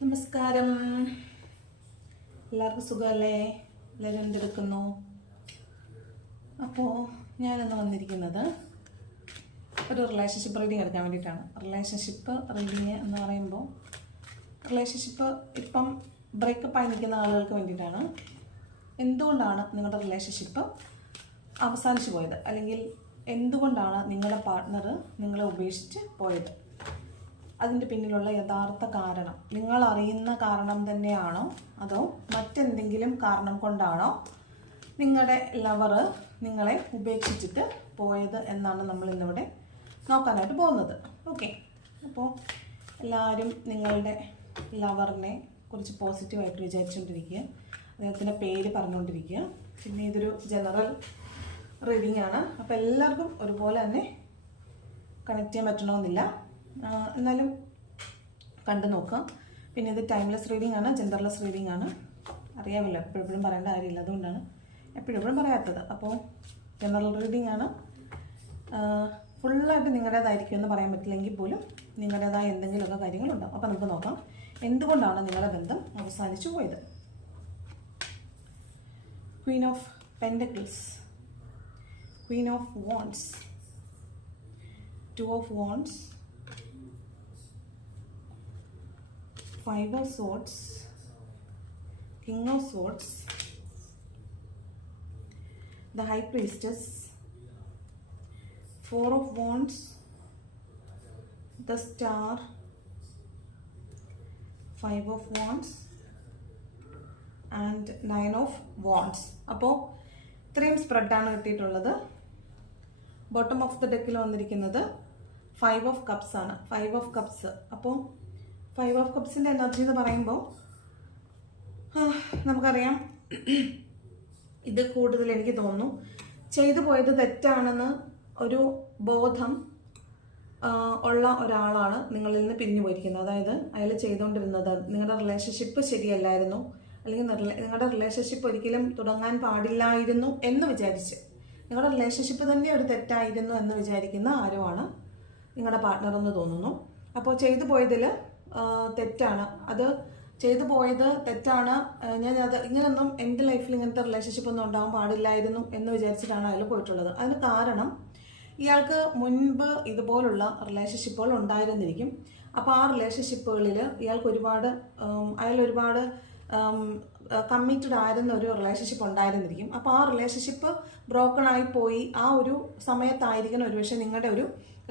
നമസ്കാരം. എല്ലാവർക്കും സുഖമല്ലേ? എല്ലാവരും എന്തെടുക്കുന്നു? അപ്പോൾ ഞാനിന്ന് വന്നിരിക്കുന്നത് ഒരു റിലേഷൻഷിപ്പ് റീഡിങ് എടുക്കാൻ വേണ്ടിയിട്ടാണ്. റിലേഷൻഷിപ്പ് റീഡിങ് എന്ന് പറയുമ്പോൾ റിലേഷൻഷിപ്പ് ഇപ്പം ബ്രേക്കപ്പ് ആയി നിൽക്കുന്ന ആളുകൾക്ക് വേണ്ടിയിട്ടാണ്. എന്തുകൊണ്ടാണ് നിങ്ങളുടെ റിലേഷൻഷിപ്പ് അവസാനിച്ചു പോയത്? അല്ലെങ്കിൽ എന്തുകൊണ്ടാണ് നിങ്ങളുടെ പാർട്ട്ണർ നിങ്ങളെ ഉപേക്ഷിച്ച് പോയത്? അതിന്റെ പിന്നിലുള്ള യഥാർത്ഥ കാരണം. നിങ്ങൾ അറിയുന്ന കാരണം തന്നെയാണോ? അതോ മറ്റെന്തെങ്കിലും കാരണം കൊണ്ടാണോ നിങ്ങളുടെ ലവറ് നിങ്ങളെ ഉപേക്ഷിച്ചിട്ട് പോയത് എന്നാണ് നമ്മൾ ഇന്നിവിടെ നോക്കാനായിട്ട് പോകുന്നത്. ഓക്കെ അപ്പോൾ എല്ലാവരും നിങ്ങളുടെ ലവറിനെ കുറിച്ച് പോസിറ്റീവായിട്ട് വിചാരിച്ചുകൊണ്ടിരിക്കുക അദ്ദേഹത്തിന്റെ പേര് പറഞ്ഞുകൊണ്ടിരിക്കുക പിന്നെ ഇതൊരു ജനറൽ റീഡിംഗ് ആണ്. അപ്പോൾ എല്ലാവർക്കും ഒരുപോലെ തന്നെ കണക്ട് ചെയ്യാൻ പറ്റണമെന്നില്ല എന്നാലും കണ്ടു നോക്കാം. പിന്നെ ഇത് ടൈംലെസ് റീഡിംഗ് ആണ് ജെൻഡർലെസ് റീഡിംഗ് ആണ്. അറിയാമല്ലോ എപ്പോഴെപ്പോഴും പറയേണ്ട കാര്യമില്ല. അതുകൊണ്ടാണ് എപ്പോഴെപ്പോഴും പറയാത്തത്. അപ്പോൾ ജനറൽ റീഡിംഗ് ആണ്. ഫുള്ളായിട്ട് നിങ്ങളുടേതായിരിക്കും എന്ന് പറയാൻ പറ്റില്ലെങ്കിൽ പോലും നിങ്ങളുടേതായ എന്തെങ്കിലുമൊക്കെ കാര്യങ്ങളുണ്ടാവും. അപ്പോൾ നമുക്ക് നോക്കാം. എന്തുകൊണ്ടാണ് നിങ്ങളുടെ ബന്ധം അവസാനിച്ചു പോയത്? Queen of pentacles queen of wands two of wands of swords the high priestess four of wands the star five of wands and nine of wands അപ്പോൾ ഇത്രയും സ്പ്രെഡാണ് കിട്ടിയിട്ടുള്ളത്. ബോട്ടം ഓഫ് ദ ഡെക്കിൽ വന്നിരിക്കുന്നത് ഫൈവ് ഓഫ് കപ്സ് ആണ്. Five of cups അപ്പോൾ five of കപ്സിന്റെ energy എന്ന് പറയുമ്പോൾ നമുക്കറിയാം. ഇത് കൂടുതൽ എനിക്ക് തോന്നുന്നു. ചെയ്തു പോയത് തെറ്റാണെന്ന് ഒരു ബോധം ഉള്ള ഒരാളാണ് നിങ്ങളിൽ നിന്ന് പിരിഞ്ഞു പോയിരിക്കുന്നത്. അതായത് അയാൾ ചെയ്തുകൊണ്ടിരുന്നത് നിങ്ങളുടെ റിലേഷൻഷിപ്പ് ശരിയല്ലായിരുന്നു. അല്ലെങ്കിൽ നിങ്ങളുടെ റിലേഷൻഷിപ്പ് ഒരിക്കലും തുടങ്ങാൻ പാടില്ലായിരുന്നു എന്ന് വിചാരിച്ച്. നിങ്ങളുടെ റിലേഷൻഷിപ്പ് തന്നെ ഒരു തെറ്റായിരുന്നു എന്ന് വിചാരിക്കുന്ന ആരുമാണ് നിങ്ങളുടെ പാർട്ട്ണർ എന്ന് തോന്നുന്നു. അപ്പോൾ ചെയ്തു പോയതിൽ തെറ്റാണ്. അത് ചെയ്തു പോയത് തെറ്റാണ്. ഞാൻ അത് ഇങ്ങനെയൊന്നും എന്റെ ലൈഫിൽ ഇങ്ങനത്തെ റിലേഷൻഷിപ്പ് ഒന്നും ഉണ്ടാകാൻ പാടില്ലായിരുന്നു എന്ന് വിചാരിച്ചിട്ടാണ് അതിൽ പോയിട്ടുള്ളത്. അതിന് കാരണം ഇയാൾക്ക് മുൻപ് ഇതുപോലുള്ള റിലേഷൻഷിപ്പുകൾ ഉണ്ടായിരുന്നിരിക്കും. അപ്പോൾ ആ റിലേഷൻഷിപ്പുകളിൽ ഇയാൾക്ക് ഒരുപാട് അയാൾ ഒരുപാട് കമ്മിറ്റഡ് ആയിരുന്ന ഒരു റിലേഷൻഷിപ്പ് ഉണ്ടായിരുന്നിരിക്കും. അപ്പോൾ ആ റിലേഷൻഷിപ്പ് ബ്രോക്കൺ ആയി പോയി. ആ ഒരു സമയത്തായിരിക്കണം ഒരുപക്ഷെ നിങ്ങളുടെ ഒരു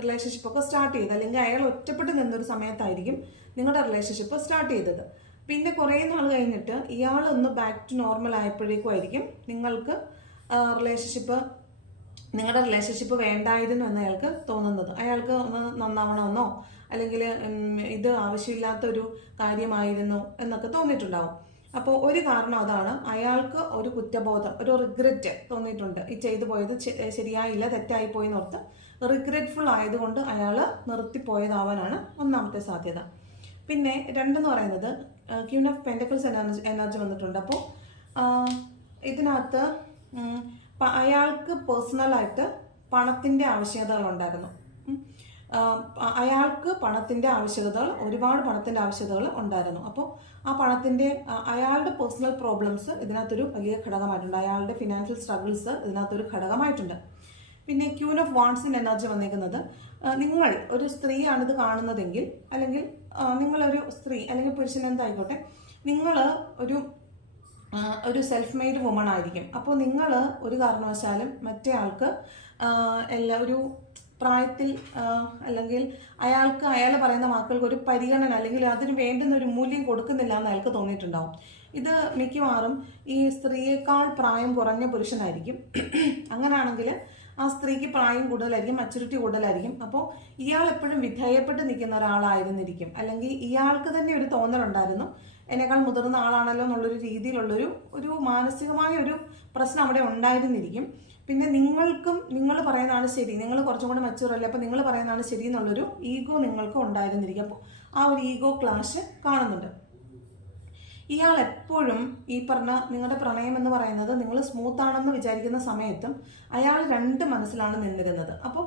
റിലേഷൻഷിപ്പ് ഒക്കെ സ്റ്റാർട്ട് ചെയ്ത് അല്ലെങ്കിൽ അയാൾ ഒറ്റപ്പെട്ട് നിന്നൊരു സമയത്തായിരിക്കും നിങ്ങളുടെ റിലേഷൻഷിപ്പ് സ്റ്റാർട്ട് ചെയ്തത്. പിന്നെ കുറേ നാൾ കഴിഞ്ഞിട്ട് ഇയാളൊന്ന് ബാക്ക് ടു നോർമൽ ആയപ്പോഴേക്കും ആയിരിക്കും നിങ്ങൾക്ക് റിലേഷൻഷിപ്പ് നിങ്ങളുടെ റിലേഷൻഷിപ്പ് വേണ്ടായിരുന്നു എന്ന് അയാൾക്ക് തോന്നുന്നത്. അയാൾക്ക് ഒന്ന് നന്നാവണമെന്നോ അല്ലെങ്കിൽ ഇത് ആവശ്യമില്ലാത്തൊരു കാര്യമായിരുന്നു എന്നൊക്കെ തോന്നിയിട്ടുണ്ടാവും. അപ്പോൾ ഒരു കാരണം അതാണ് അയാൾക്ക് ഒരു കുറ്റബോധം ഒരു റിഗ്രറ്റ് തോന്നിയിട്ടുണ്ട്. ഈ ചെയ്തു പോയത് ശരിയായില്ല തെറ്റായി പോയി എന്നോർത്ത് റിഗ്രറ്റ്ഫുൾ ആയതുകൊണ്ട് അയാൾ നിർത്തിപ്പോയതാവാനാണ് ഒന്നാമത്തെ സാധ്യത. പിന്നെ രണ്ടെന്ന് പറയുന്നത് queen of pentacles energy energy വന്നിട്ടുണ്ട്. അപ്പോൾ ഇതിനകത്ത് അയാൾക്ക് പേഴ്സണലായിട്ട് പണത്തിന്റെ ആവശ്യകതകൾ ഉണ്ടായിരുന്നു. ഉം. ആ, അ- അയാൾക്ക് പണത്തിന്റെ ആവശ്യകതകൾ ഒരുപാട് പണത്തിന്റെ ആവശ്യകതകൾ ഉണ്ടായിരുന്നു. അപ്പോൾ ആ പണത്തിന്റെ അയാളുടെ പേഴ്സണൽ പ്രോബ്ലംസ് ഇതിനകത്തൊരു വലിയ ഘടകമായിട്ടുണ്ട്. അയാളുടെ ഫിനാൻഷ്യൽ സ്ട്രഗിൾസ് ഇതിനകത്തൊരു ഘടകമായിട്ടുണ്ട്. പിന്നെ ക്യൂൺ ഓഫ് വാൺസിന്റെ എനർജി വന്നിരിക്കുന്നത് നിങ്ങൾ ഒരു സ്ത്രീയാണിത് കാണുന്നതെങ്കിൽ അല്ലെങ്കിൽ നിങ്ങളൊരു സ്ത്രീ അല്ലെങ്കിൽ പുരുഷൻ എന്തായിക്കോട്ടെ നിങ്ങൾ ഒരു ഒരു സെൽഫ് മെയ്ഡ് വുമൺ ആയിരിക്കും. അപ്പോൾ നിങ്ങൾ ഒരു കാരണവശാലും മറ്റേ ആൾക്ക് എല്ലാ ഒരു പ്രായത്തിൽ അല്ലെങ്കിൽ അയാൾക്ക് അയാൾ പറയുന്ന വാക്കുകൾക്ക് ഒരു പരിഗണന അല്ലെങ്കിൽ അതിന് വേണ്ടുന്ന ഒരു മൂല്യം കൊടുക്കുന്നില്ല എന്ന് അയാൾക്ക് തോന്നിയിട്ടുണ്ടാവും. ഇത് മിക്കവാറും ഈ സ്ത്രീയേക്കാൾ പ്രായം കുറഞ്ഞ പുരുഷനായിരിക്കും. അങ്ങനെയാണെങ്കിൽ ആ സ്ത്രീക്ക് പ്രായം കൂടുതലായിരിക്കും മച്ചുരിറ്റി കൂടുതലായിരിക്കും. അപ്പോൾ ഇയാൾ എപ്പോഴും വിധേയപ്പെട്ട് നിൽക്കുന്ന ഒരാളായിരുന്നിരിക്കും. അല്ലെങ്കിൽ ഇയാൾക്ക് തന്നെ ഒരു തോന്നലുണ്ടായിരുന്നു. എന്നെക്കാൾ മുതിർന്ന ആളാണല്ലോ എന്നുള്ളൊരു രീതിയിലുള്ളൊരു ഒരു മാനസികമായ ഒരു പ്രശ്നം അവിടെ ഉണ്ടായിരുന്നിരിക്കും. പിന്നെ നിങ്ങൾക്കും നിങ്ങൾ പറയുന്നതാണ് ശരി. നിങ്ങൾ കുറച്ചും കൂടെ മെച്ചൂർ അല്ലേ? അപ്പോൾ നിങ്ങൾ പറയുന്നതാണ് ശരി എന്നുള്ളൊരു ഈഗോ നിങ്ങൾക്കും ഉണ്ടായിരുന്നിരിക്കും. അപ്പോൾ ആ ഒരു ഈഗോ ക്ലാഷ് കാണുന്നുണ്ട്. ഇയാൾ എപ്പോഴും ഈ പറഞ്ഞ നിങ്ങളുടെ പ്രണയം എന്ന് പറയുന്നത് നിങ്ങൾ സ്മൂത്ത് ആണെന്ന് വിചാരിക്കുന്ന സമയത്തും അയാൾ രണ്ട് മനസ്സിലാണ് നിന്നിരുന്നത്. അപ്പോൾ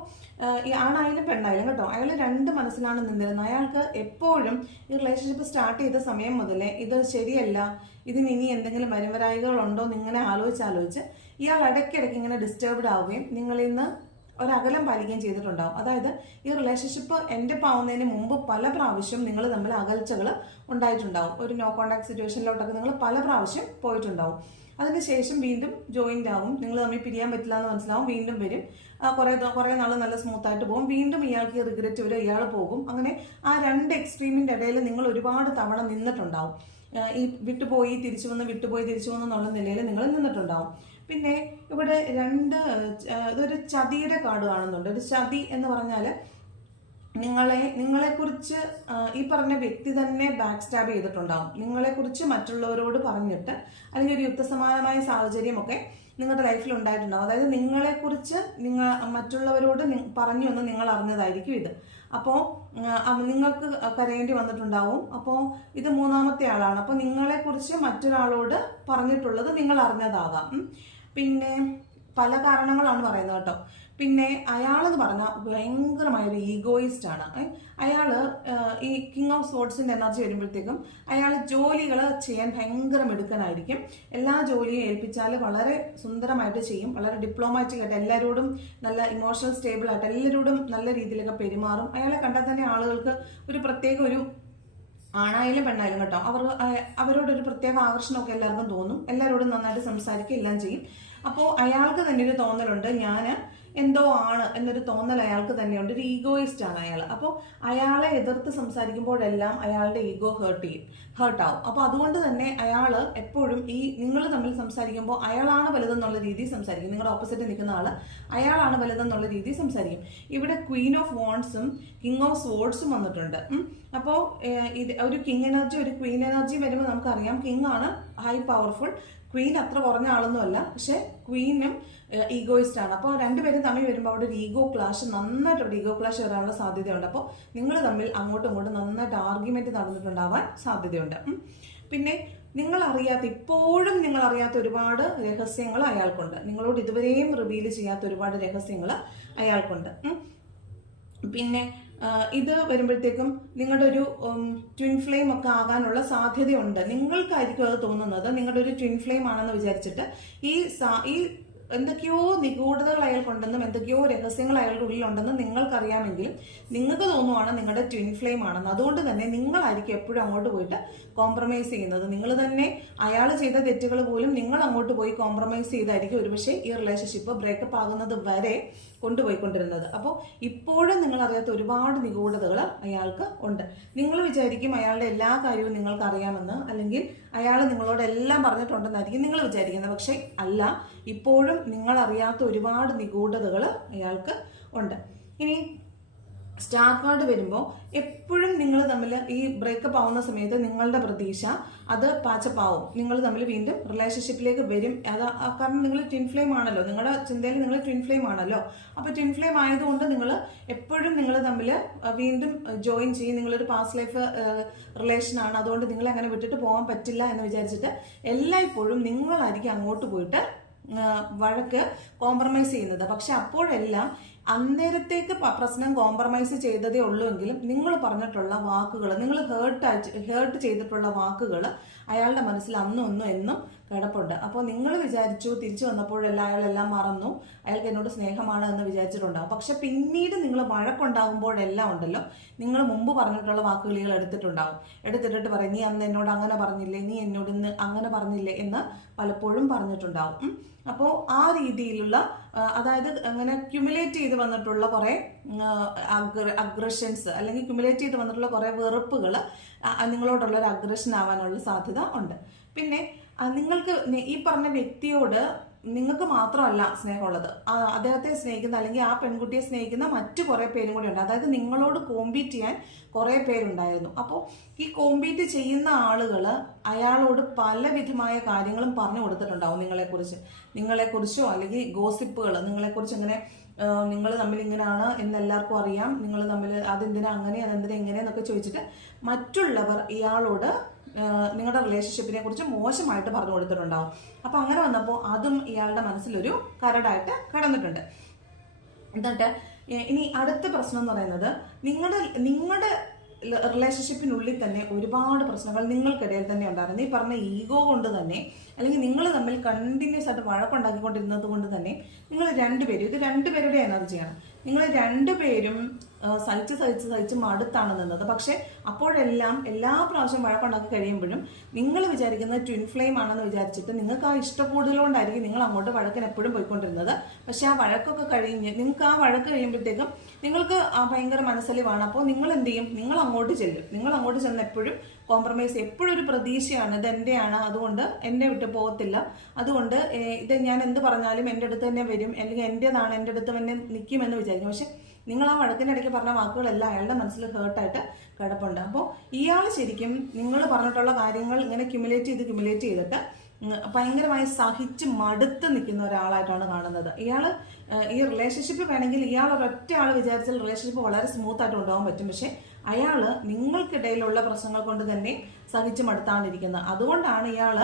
ആണായാലും പെണ്ണായാലും കേട്ടോ അയാൾ രണ്ട് മനസ്സിലാണ് നിന്നിരുന്നത്. അയാൾക്ക് എപ്പോഴും ഈ റിലേഷൻഷിപ്പ് സ്റ്റാർട്ട് ചെയ്ത സമയം മുതലേ ഇത് ശരിയല്ല ഇതിന് ഇനി എന്തെങ്കിലും വരുംവരായികളുണ്ടോ എന്ന് ഇങ്ങനെ ആലോചിച്ച് ആലോചിച്ച് ഇയാൾ ഇടയ്ക്കിടയ്ക്ക് ഇങ്ങനെ ഡിസ്റ്റർബ്ഡ് ആവുകയും നിങ്ങളിന്ന് ഒരകലം പാലിക്കുകയും ചെയ്തിട്ടുണ്ടാവും. അതായത് ഈ റിലേഷൻഷിപ്പ് എന്റെ പാവുന്നതിന് മുമ്പ് പല പ്രാവശ്യം നിങ്ങൾ തമ്മിൽ അകൽച്ചകൾ ഉണ്ടായിട്ടുണ്ടാവും. ഒരു നോ കോണ്ടാക്ട് സിറ്റുവേഷനിലോട്ടൊക്കെ നിങ്ങൾ പല പ്രാവശ്യം പോയിട്ടുണ്ടാവും. അതിനുശേഷം വീണ്ടും ജോയിന്റ് ആവും. നിങ്ങൾ തമ്മിൽ പിരിയാൻ പറ്റില്ല എന്ന് മനസ്സിലാവും. വീണ്ടും വരും. കുറേ കുറേ നാൾ നല്ല സ്മൂത്തായിട്ട് പോകും. വീണ്ടും ഇയാൾക്ക് റിഗ്രറ്റ് വരും. ഇയാൾ പോകും. അങ്ങനെ ആ രണ്ട് എക്സ്ട്രീമിന്റെ ഇടയിൽ നിങ്ങൾ ഒരുപാട് തവണ നിന്നിട്ടുണ്ടാവും. ഈ വിട്ടുപോയി തിരിച്ചു വന്ന് വിട്ടുപോയി തിരിച്ചു വന്നു എന്നുള്ള നിലയിൽ നിങ്ങൾ നിന്നിട്ടുണ്ടാവും. പിന്നെ ഇവിടെ രണ്ട് ഇതൊരു ചതിയുടെ കാർഡ് കാണുന്നുണ്ട്. ഒരു ചതി എന്ന് പറഞ്ഞാൽ നിങ്ങളെ നിങ്ങളെക്കുറിച്ച് ഈ പറഞ്ഞ വ്യക്തി തന്നെ ബാക്ക് സ്റ്റാബ് ചെയ്തിട്ടുണ്ടാവും. നിങ്ങളെക്കുറിച്ച് മറ്റുള്ളവരോട് പറഞ്ഞിട്ട് അല്ലെങ്കിൽ ഒരു യുദ്ധസമാനമായ സാഹചര്യമൊക്കെ നിങ്ങളുടെ ലൈഫിൽ ഉണ്ടായിട്ടുണ്ടാവും. അതായത് നിങ്ങളെക്കുറിച്ച് നിങ്ങൾ മറ്റുള്ളവരോട് പറഞ്ഞു എന്ന് നിങ്ങൾ അറിഞ്ഞതായിരിക്കും ഇത്. അപ്പോൾ നിങ്ങൾക്ക് കരയേണ്ടി വന്നിട്ടുണ്ടാവും. അപ്പോൾ ഇത് മൂന്നാമത്തെ ആളാണ്. അപ്പോൾ നിങ്ങളെക്കുറിച്ച് മറ്റൊരാളോട് പറഞ്ഞിട്ടുള്ളത് നിങ്ങൾ അറിഞ്ഞതാകാം. പിന്നെ പല കാരണങ്ങളാണ് പറയുന്നത് കേട്ടോ. പിന്നെ അയാളെന്ന് പറഞ്ഞാൽ ഭയങ്കരമായ ഒരു ഈഗോയിസ്റ്റ് ആണ് അയാൾ ഈ കിങ് ഓഫ് സ്പോർട്സിന്റെ എനർജി വരുമ്പോഴത്തേക്കും അയാൾ ജോലികൾ ചെയ്യാൻ ഭയങ്കര മിടുക്കനായിരിക്കും. എല്ലാ ജോലിയും ഏൽപ്പിച്ചാൽ വളരെ സുന്ദരമായിട്ട് ചെയ്യും. വളരെ ഡിപ്ലോമാറ്റിക് ആയിട്ട് എല്ലാവരോടും നല്ല ഇമോഷണൽ സ്റ്റേബിൾ ആയിട്ട് എല്ലാവരോടും നല്ല രീതിയിലൊക്കെ പെരുമാറും. അയാളെ കണ്ടാൽ തന്നെ ആളുകൾക്ക് ഒരു പ്രത്യേക ഒരു ആണായാലും പെണ്ണായാലും കേട്ടോ. അവർ അവരോടൊരു പ്രത്യേക ആകർഷണമൊക്കെ എല്ലാവർക്കും തോന്നും. എല്ലാവരോടും നന്നായിട്ട് സംസാരിക്കുക എല്ലാം ചെയ്യും. അപ്പോൾ അയാൾക്ക് തന്നെ ഒരു തോന്നലുണ്ട്. ഞാൻ എന്തോ ആണ് എന്നൊരു തോന്നൽ അയാൾക്ക് തന്നെയുണ്ട്. ഒരു ഈഗോയിസ്റ്റ് ആണ് അയാൾ. അപ്പോൾ അയാളെ എതിർത്ത് സംസാരിക്കുമ്പോഴെല്ലാം അയാളുടെ ഈഗോ ഹേർട്ട് ചെയ്യും ഹേർട്ട് ആവും. അപ്പോൾ അതുകൊണ്ട് തന്നെ അയാൾ എപ്പോഴും ഈ നിങ്ങൾ തമ്മിൽ സംസാരിക്കുമ്പോൾ അയാളാണ് വലുതെന്നുള്ള രീതിയിൽ സംസാരിക്കും. നിങ്ങളുടെ ഓപ്പോസിറ്റ് നിൽക്കുന്ന ആൾ അയാളാണ് വലുതെന്നുള്ള രീതിയിൽ സംസാരിക്കും. ഇവിടെ ക്വീൻ ഓഫ് വോൺസും കിങ് ഓഫ് സ്വോർഡ്സും വന്നിട്ടുണ്ട്. അപ്പോൾ ഇത് ഒരു കിങ് എനർജി ഒരു ക്വീൻ എനർജി വരുമ്പോൾ നമുക്കറിയാം കിങ് ആണ് ഹൈ പവർഫുൾ ക്വീൻ അത്ര കുറഞ്ഞ ആളൊന്നുമല്ല പക്ഷെ ക്വീനും ഈഗോയിസ്റ്റ് ആണ്. അപ്പോൾ രണ്ടുപേരും തമ്മിൽ വരുമ്പോൾ അവിടെ ഒരു ഈഗോ ക്ലാഷ് നന്നായിട്ട് അവിടെ ഈഗോ ക്ലാഷ് വരാനുള്ള സാധ്യതയുണ്ട്. അപ്പോൾ നിങ്ങൾ തമ്മിൽ അങ്ങോട്ടും ഇങ്ങോട്ടും നന്നായിട്ട് ആർഗ്യുമെന്റ് നടന്നിട്ടുണ്ടാവാൻ സാധ്യതയുണ്ട്. പിന്നെ നിങ്ങൾ അറിയാത്ത ഇപ്പോഴും നിങ്ങൾ അറിയാത്ത ഒരുപാട് രഹസ്യങ്ങൾ അയാൾക്കുണ്ട്. നിങ്ങളോട് ഇതുവരെയും റിവീൽ ചെയ്യാത്ത ഒരുപാട് രഹസ്യങ്ങൾ അയാൾക്കുണ്ട്. പിന്നെ ഇത് വരുമ്പോഴത്തേക്കും നിങ്ങളുടെ ഒരു ട്വിൻ ഫ്ലെയിം ഒക്കെ ആകാനുള്ള സാധ്യതയുണ്ട്. നിങ്ങൾക്കായിരിക്കും അത് തോന്നുന്നത്. നിങ്ങളുടെ ഒരു ട്വിൻ ഫ്ലെയിം ആണെന്ന് വിചാരിച്ചിട്ട് ഈ ഈ എന്തൊക്കെയോ നിഗൂഢതകൾ അയാൾക്കുണ്ടെന്നും എന്തൊക്കെയോ രഹസ്യങ്ങൾ അയാളുടെ ഉള്ളിലുണ്ടെന്നും നിങ്ങൾക്കറിയാമെങ്കിലും നിങ്ങൾക്ക് തോന്നുവാണ് നിങ്ങളുടെ ട്വിൻ ഫ്ലെയിം ആണെന്ന്. അതുകൊണ്ട് തന്നെ നിങ്ങളായിരിക്കും എപ്പോഴും അങ്ങോട്ട് പോയിട്ട് കോംപ്രമൈസ് ചെയ്യുന്നത്. നിങ്ങൾ തന്നെ അയാൾ ചെയ്ത തെറ്റുകൾ പോലും നിങ്ങൾ അങ്ങോട്ട് പോയി കോംപ്രമൈസ് ചെയ്തായിരിക്കും ഒരുപക്ഷെ ഈ റിലേഷൻഷിപ്പ് ബ്രേക്കപ്പ് ആകുന്നത് വരെ കൊണ്ടുപോയിക്കൊണ്ടിരുന്നത്. അപ്പോൾ ഇപ്പോഴും നിങ്ങൾ അറിയാത്ത ഒരുപാട് നിഗൂഢതകൾ അയാൾക്ക് ഉണ്ട്. നിങ്ങൾ വിചാരിക്കും അയാളുടെ എല്ലാ കാര്യവും നിങ്ങൾക്ക് അറിയാമെന്ന് അല്ലെങ്കിൽ അയാൾ നിങ്ങളോട് എല്ലാം പറഞ്ഞിട്ടുണ്ടെന്നായിരിക്കും നിങ്ങൾ വിചാരിക്കുന്നത്. പക്ഷേ അല്ല ഇപ്പോഴും നിങ്ങൾ അറിയാത്ത ഒരുപാട് നിഗൂഢതകൾ അയാൾക്ക് ഉണ്ട്. ഇനി സ്റ്റാർ കാർഡ് വരുമ്പോൾ എപ്പോഴും നിങ്ങൾ തമ്മിൽ ഈ ബ്രേക്കപ്പ് ആവുന്ന സമയത്ത് നിങ്ങളുടെ പ്രതീക്ഷ അത് പാച്ചപ്പാവും. നിങ്ങൾ തമ്മിൽ വീണ്ടും റിലേഷൻഷിപ്പിലേക്ക് വരും. അത് കാരണം നിങ്ങൾ ട്വിൻ ഫ്ലെയിം ആണല്ലോ. നിങ്ങളുടെ ചിന്തയിൽ നിങ്ങൾ ട്വിൻ ഫ്ലെയിം ആണല്ലോ. അപ്പോൾ ട്വിൻ ഫ്ലെയിം ആയതുകൊണ്ട് നിങ്ങൾ എപ്പോഴും നിങ്ങൾ തമ്മിൽ വീണ്ടും ജോയിൻ ചെയ്യും. നിങ്ങളൊരു പാസ്റ്റ് ലൈഫ് റിലേഷനാണ് അതുകൊണ്ട് നിങ്ങൾ അങ്ങനെ വിട്ടിട്ട് പോകാൻ പറ്റില്ല എന്ന് വിചാരിച്ചിട്ട് എല്ലായ്പ്പോഴും നിങ്ങളായിരിക്കും അങ്ങോട്ട് പോയിട്ട് വഴക്ക് കോംപ്രമൈസ് ചെയ്യുന്നത്. പക്ഷെ അപ്പോഴെല്ലാം അന്നേരത്തേക്ക് പ്രശ്നം കോംപ്രമൈസ് ചെയ്തതേ ഉള്ളൂ എങ്കിലും നിങ്ങൾ പറഞ്ഞിട്ടുള്ള വാക്കുകൾ നിങ്ങൾ ഹേർട്ട് ഹേർട്ട് ചെയ്തിട്ടുള്ള വാക്കുകൾ അയാളുടെ മനസ്സിൽ അന്നും ഒന്നും എന്നും കിടപ്പുണ്ട്. അപ്പോൾ നിങ്ങൾ വിചാരിച്ചു തിരിച്ചു വന്നപ്പോഴെല്ലാം അയാളെല്ലാം മറന്നു അയാൾക്ക് എന്നോട് സ്നേഹമാണ് എന്ന് വിചാരിച്ചിട്ടുണ്ടാവും. പക്ഷെ പിന്നീട് നിങ്ങൾ വഴക്കുണ്ടാകുമ്പോഴെല്ലാം ഉണ്ടല്ലോ നിങ്ങൾ മുമ്പ് പറഞ്ഞിട്ടുള്ള വാക്കുകൾ എടുത്തിട്ടുണ്ടാകും എടുത്തിട്ടിട്ട് പറയും നീ അന്ന് എന്നോട് അങ്ങനെ പറഞ്ഞില്ലേ നീ എന്നോട് ഇന്ന് അങ്ങനെ പറഞ്ഞില്ലേ എന്ന് പലപ്പോഴും പറഞ്ഞിട്ടുണ്ടാകും അപ്പോൾ ആ രീതിയിലുള്ള അതായത് അങ്ങനെ ക്യുമുലേറ്റ് ചെയ്ത് വന്നിട്ടുള്ള കുറേ അഗ്രഷൻസ് അല്ലെങ്കിൽ ക്യുമുലേറ്റ് ചെയ്ത് വന്നിട്ടുള്ള കുറേ വെറുപ്പുകൾ നിങ്ങളോടുള്ള ഒരു അഗ്രഷൻ ആവാനുള്ള സാധ്യത ഉണ്ട്. പിന്നെ നിങ്ങൾക്ക് ഈ പറഞ്ഞ വ്യക്തിയോട് നിങ്ങൾക്ക് മാത്രമല്ല സ്നേഹമുള്ളത്. അദ്ദേഹത്തെ സ്നേഹിക്കുന്ന അല്ലെങ്കിൽ ആ പെൺകുട്ടിയെ സ്നേഹിക്കുന്ന മറ്റു കുറേ പേരും കൂടി ഉണ്ട്. അതായത് നിങ്ങളോട് കോമ്പീറ്റ് ചെയ്യാൻ കുറേ പേരുണ്ടായിരുന്നു. അപ്പോൾ ഈ കോമ്പീറ്റ് ചെയ്യുന്ന ആളുകൾ അയാളോട് പലവിധമായ കാര്യങ്ങളും പറഞ്ഞു കൊടുത്തിട്ടുണ്ടാവും നിങ്ങളെക്കുറിച്ച്. നിങ്ങളെക്കുറിച്ചോ അല്ലെങ്കിൽ ഗോസിപ്പുകൾ നിങ്ങളെക്കുറിച്ച് ഇങ്ങനെ നിങ്ങൾ തമ്മിൽ ഇങ്ങനെയാണ് എന്ന് എല്ലാവർക്കും അറിയാം. നിങ്ങൾ തമ്മിൽ അതെന്തിനാ അങ്ങനെ അതെന്തിനാ ഇങ്ങനെ എന്നൊക്കെ ചോദിച്ചിട്ട് മറ്റുള്ളവർ ഇയാളോട് നിങ്ങളുടെ റിലേഷൻഷിപ്പിനെ കുറിച്ച് മോശമായിട്ട് പറഞ്ഞു കൊടുത്തിട്ടുണ്ടാവും. അപ്പോൾ അങ്ങനെ വന്നപ്പോൾ അതും ഇയാളുടെ മനസ്സിലൊരു കരടായിട്ട് കടന്നിട്ടുണ്ട്. എന്നിട്ട് ഇനി അടുത്ത പ്രശ്നം എന്ന് പറയുന്നത് നിങ്ങളുടെ നിങ്ങളുടെ റിലേഷൻഷിപ്പിനുള്ളിൽ തന്നെ ഒരുപാട് പ്രശ്നങ്ങൾ നിങ്ങൾക്കിടയിൽ തന്നെ ഉണ്ടായിരുന്നു. ഈ പറഞ്ഞ ഈഗോ കൊണ്ട് തന്നെ അല്ലെങ്കിൽ നിങ്ങൾ തമ്മിൽ കണ്ടിന്യൂസ് ആയിട്ട് വഴക്കുണ്ടാക്കിക്കൊണ്ടിരുന്നത് കൊണ്ട് തന്നെ നിങ്ങൾ രണ്ടുപേരും ഇത് രണ്ടുപേരുടെ എനർജിയാണ് നിങ്ങൾ രണ്ടുപേരും സഹിച്ച് സഹിച്ച് സഹിച്ച് മടുത്താണ് നിന്നത്. പക്ഷേ അപ്പോഴെല്ലാം എല്ലാ പ്രാവശ്യം വഴക്കുണ്ടാക്കി കഴിയുമ്പോഴും നിങ്ങൾ വിചാരിക്കുന്നത് ട്വിൻ ഫ്ലെയിം ആണെന്ന് വിചാരിച്ചിട്ട് നിങ്ങൾക്ക് ആ ഇഷ്ടക്കൂടുതലുകൊണ്ടായിരിക്കും നിങ്ങൾ അങ്ങോട്ട് വഴക്കിന് എപ്പോഴും പോയിക്കൊണ്ടിരുന്നത്. പക്ഷെ ആ വഴക്കൊക്കെ കഴിഞ്ഞ് നിങ്ങൾക്ക് ആ വഴക്ക് കഴിയുമ്പോഴത്തേക്കും നിങ്ങൾക്ക് ഭയങ്കര മനസ്സലിവാണ്. അപ്പോൾ നിങ്ങൾ എന്ത് ചെയ്യും? നിങ്ങൾ അങ്ങോട്ട് ചെല്ലും. നിങ്ങൾ അങ്ങോട്ട് ചെന്ന് എപ്പോഴും കോംപ്രമൈസ് എപ്പോഴും ഒരു പ്രതീക്ഷയാണ് ഇത് എന്റെയാണ് അതുകൊണ്ട് എന്നെ വിട്ട് പോകത്തില്ല. അതുകൊണ്ട് ഇത് ഞാൻ എന്ത് പറഞ്ഞാലും എന്റെ അടുത്ത് തന്നെ വരും. അല്ലെങ്കിൽ എന്റെതാണ് എന്റെ അടുത്ത് തന്നെ നിൽക്കുമെന്ന് വിചാരിക്കും. പക്ഷെ നിങ്ങൾ ആ വഴക്കിനിടയ്ക്ക് പറഞ്ഞ വാക്കുകളെല്ലാം അയാളുടെ മനസ്സിൽ ഹേർട്ടായിട്ട് കിടപ്പുണ്ട്. അപ്പോൾ ഇയാൾ ശരിക്കും നിങ്ങൾ പറഞ്ഞിട്ടുള്ള കാര്യങ്ങൾ ഇങ്ങനെ ക്യുമുലേറ്റ് ചെയ്ത് ക്യുമുലേറ്റ് ചെയ്തിട്ട് ഭയങ്കരമായി സഹിച്ച് മടുത്ത് നിൽക്കുന്ന ഒരാളായിട്ടാണ് കാണുന്നത്. ഇയാൾ ഈ റിലേഷൻഷിപ്പ് വേണമെങ്കിൽ ഇയാൾ ഒരൊറ്റ ആൾ വിചാരിച്ചാൽ റിലേഷൻഷിപ്പ് വളരെ സ്മൂത്ത് ആയിട്ട് കൊണ്ടുപോകാൻ പറ്റും. പക്ഷേ അയാൾ നിങ്ങൾക്കിടയിലുള്ള പ്രശ്നങ്ങൾ കൊണ്ട് തന്നെ സഹിച്ചു മടുത്താണ്ടിരിക്കുന്നത്. അതുകൊണ്ടാണ് ഇയാൾ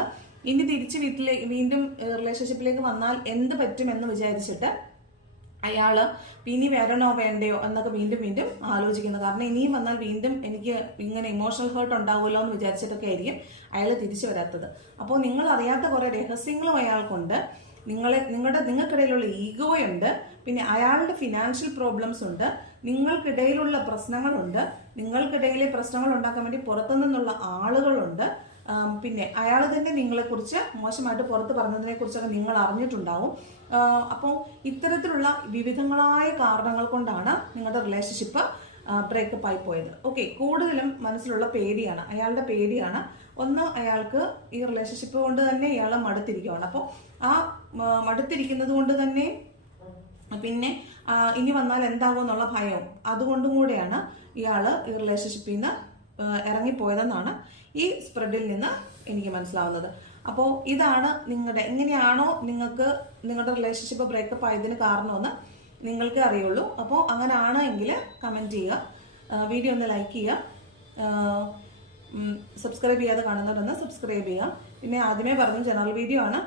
ഇനി തിരിച്ച് വീട്ടിലേക്ക് വീണ്ടും റിലേഷൻഷിപ്പിലേക്ക് വന്നാൽ എന്ത് പറ്റുമെന്ന് വിചാരിച്ചിട്ട് അയാൾ ഇനി വരണോ വേണ്ടയോ എന്നൊക്കെ വീണ്ടും വീണ്ടും ആലോചിക്കുന്നത് കാരണം ഇനിയും വന്നാൽ വീണ്ടും എനിക്ക് ഇങ്ങനെ ഇമോഷണൽ ഹേർട്ട് ഉണ്ടാവുമല്ലോ എന്ന് വിചാരിച്ചിട്ടൊക്കെ ആയിരിക്കും അയാൾ തിരിച്ചു വരാത്തത്. അപ്പോൾ നിങ്ങൾ അറിയാത്ത കുറേ രഹസ്യങ്ങളും അയാൾക്കുണ്ട്. നിങ്ങളെ നിങ്ങളുടെ നിങ്ങൾക്കിടയിലുള്ള ഈഗോയുണ്ട് പിന്നെ അയാളുടെ ഫിനാൻഷ്യൽ പ്രോബ്ലംസ് ഉണ്ട് നിങ്ങൾക്കിടയിലുള്ള പ്രശ്നങ്ങളുണ്ട് നിങ്ങൾക്കിടയിലെ പ്രശ്നങ്ങൾ ഉണ്ടാക്കാൻ വേണ്ടി പുറത്തു നിന്നുള്ള ആളുകളുണ്ട് പിന്നെ അയാൾ തന്നെ നിങ്ങളെക്കുറിച്ച് മോശമായിട്ട് പുറത്ത് പറഞ്ഞതിനെ കുറിച്ചൊക്കെ നിങ്ങൾ അറിഞ്ഞിട്ടുണ്ടാവും. അപ്പോൾ ഇത്തരത്തിലുള്ള വിവിധങ്ങളായ കാരണങ്ങൾ കൊണ്ടാണ് നിങ്ങളുടെ റിലേഷൻഷിപ്പ് ബ്രേക്കപ്പ് ആയി പോയത്. ഓക്കെ കൂടുതലും മനസ്സിലുള്ള പേടിയാണ് അയാളുടെ പേടിയാണ് ഒന്ന് അയാൾക്ക് ഈ റിലേഷൻഷിപ്പ് കൊണ്ട് തന്നെ ഇയാൾ മടുത്തിരിക്കുകയാണ് അപ്പോൾ ആ മടുത്തിരിക്കുന്നത് കൊണ്ട് തന്നെ പിന്നെ ഇനി വന്നാൽ എന്താകും എന്നുള്ള ഭയവും അതുകൊണ്ടും കൂടെയാണ് ഇയാൾ ഈ റിലേഷൻഷിപ്പിൽ നിന്ന് ഇറങ്ങിപ്പോയതെന്നാണ് ഈ സ്പ്രെഡിൽ നിന്ന് എനിക്ക് മനസ്സിലാവുന്നത്. അപ്പോൾ ഇതാണ് നിങ്ങളുടെ എങ്ങനെയാണോ നിങ്ങൾക്ക് നിങ്ങളുടെ റിലേഷൻഷിപ്പ് ബ്രേക്കപ്പ് ആയതിന് കാരണമെന്ന് നിങ്ങൾക്ക് അറിയുള്ളൂ. അപ്പോൾ അങ്ങനെ ആണ് എങ്കിൽ കമന്റ് ചെയ്യുക വീഡിയോ ഒന്ന് ലൈക്ക് ചെയ്യുക സബ്സ്ക്രൈബ് ചെയ്യാതെ കാണുന്നവരൊന്ന് സബ്സ്ക്രൈബ് ചെയ്യുക. പിന്നെ ആദ്യമേ പറഞ്ഞു ജനറൽ വീഡിയോ ആണ്.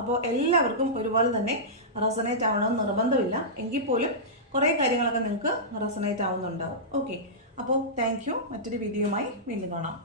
അപ്പോൾ എല്ലാവർക്കും ഒരുപോലെ തന്നെ റെസനേറ്റ് ആവണമെന്ന് നിർബന്ധമില്ല. എങ്കിൽ പോലും കുറേ കാര്യങ്ങളൊക്കെ നിങ്ങൾക്ക് റെസനേറ്റ് ആവുന്നുണ്ടാവും. ഓക്കെ അപ്പോൾ താങ്ക് യു മറ്റൊരു വീഡിയോയുമായി വീണ്ടും കാണാം.